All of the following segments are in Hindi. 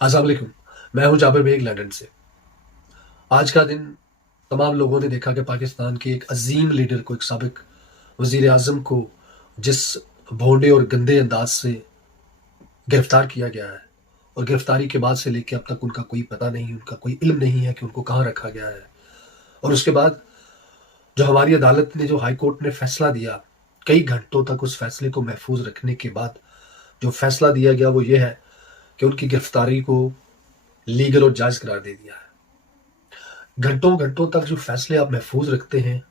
अस्सलाम वालेकुम। मैं हूं जाबिर बेग लंदन से। आज का दिन तमाम लोगों ने देखा कि पाकिस्तान के एक अजीम लीडर को, एक साबिक वजीर आजम को जिस भोंडे और गंदे अंदाज से गिरफ्तार किया गया है, और गिरफ्तारी के बाद से लेकर अब तक उनका कोई पता नहीं, उनका कोई इल्म नहीं है कि उनको कहाँ रखा गया है। और उसके बाद जो हमारी अदालत ने, जो हाई कोर्ट ने फैसला दिया, कई घंटों तक उस फैसले को महफूज रखने के बाद जो फैसला दिया गया वो ये है कि उनकी गिरफ्तारी को लीगल और जायज़ करार दे दिया है। घंटों घंटों तक जो फैसले आप महफूज रखते हैं,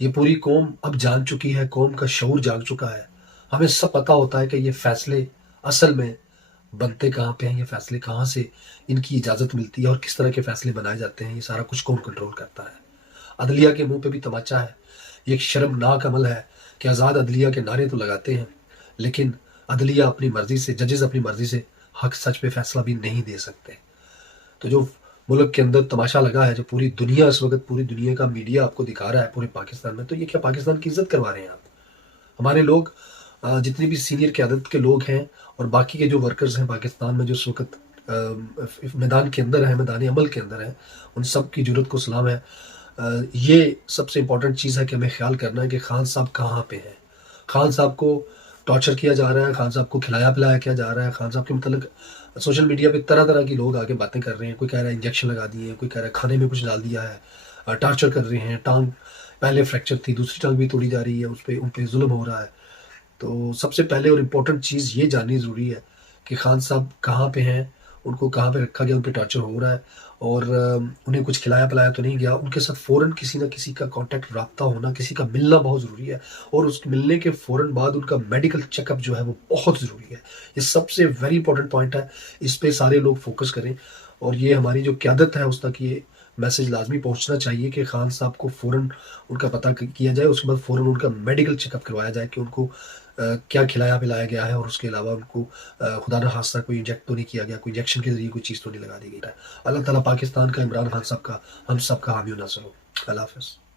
ये पूरी कौम अब जान चुकी है, कौम का शऊर जाग चुका है। हमें सब पता होता है कि ये फैसले असल में बनते कहाँ पे हैं, ये फैसले कहाँ से इनकी इजाज़त मिलती है और किस तरह के फैसले बनाए जाते हैं, ये सारा कुछ कौन कंट्रोल करता है। अदलिया के मुंह पे भी तमाचा है। ये एक शर्मनाक अमल है कि आज़ाद अदलिया के नारे तो लगाते हैं, लेकिन अदलिया अपनी मर्जी से, जजेस अपनी मर्जी से हक सच पे फैसला भी नहीं दे सकते। तो जो मुल्क के अंदर तमाशा लगा है, जो पूरी दुनिया इस वक़्त, पूरी दुनिया का मीडिया आपको दिखा रहा है पूरे पाकिस्तान में, तो ये क्या पाकिस्तान की इज़्ज़त करवा रहे हैं आप? हमारे लोग, जितने भी सीनियर क़यादत के लोग हैं और बाकी के जो वर्कर्स हैं पाकिस्तान में, जो इस वक़्त मैदान के अंदर हैं, मैदान अमल के अंदर हैं, उन सब की जुरत को सलाम है। ये सबसे इम्पोर्टेंट चीज़ है कि हमें ख़्याल करना है कि खान साहब कहाँ पे हैं। खान साहब को टॉर्चर किया जा रहा है, खान साहब को खिलाया-पिलाया किया जा रहा है, खान साहब के मतलब सोशल मीडिया पे तरह-तरह के लोग आके बातें कर रहे हैं। कोई कह रहा है इंजेक्शन लगा दिए, कोई कह रहा है खाने में कुछ डाल दिया है, टॉर्चर कर रहे हैं, टाँग पहले फ्रैक्चर थी, दूसरी टाँग भी तोड़ी जा रही है, उसपे उन पे ज़ुल्म हो रहा है। तो सबसे पहले और इम्पोर्टेंट चीज़ ये जाननी ज़रूरी है कि खान साहब कहाँ पे हैं, उनको कहाँ पे रखा गया, उन पे टॉर्चर हो रहा है, और उन्हें कुछ खिलाया-पिलाया तो नहीं गया। उनके साथ फ़ौरन किसी न किसी का कॉन्टैक्ट, राब्ता होना, किसी का मिलना बहुत ज़रूरी है, और उस मिलने के फ़ौरन बाद उनका मेडिकल चेकअप जो है वो बहुत ज़रूरी है। ये सबसे वेरी इंपॉर्टेंट पॉइंट है, इस पे सारे लोग फ़ोकस करें, और ये हमारी जो क़यादत है उस तक ये मैसेज लाज़मी पहुँचना चाहिए कि खान साहब को फ़ौरन उनका पता क किया जाए, उसके बाद फ़ौरन उनका मेडिकल चेकअप करवाया जाए कि उनको क्या खिलाया-पिलाया गया है, और उसके अलावा उनको खुदा न ख़ास्ता कोई इंजेक्ट तो नहीं किया गया, कोई इंजेक्शन के ज़रिए कोई चीज़ तो नहीं लगा दी गई है। अल्लाह ताला पाकिस्तान का, इमरान खान साहब का, हम सब का हामी और नासिर हो। अल्लाह हाफ़िज़।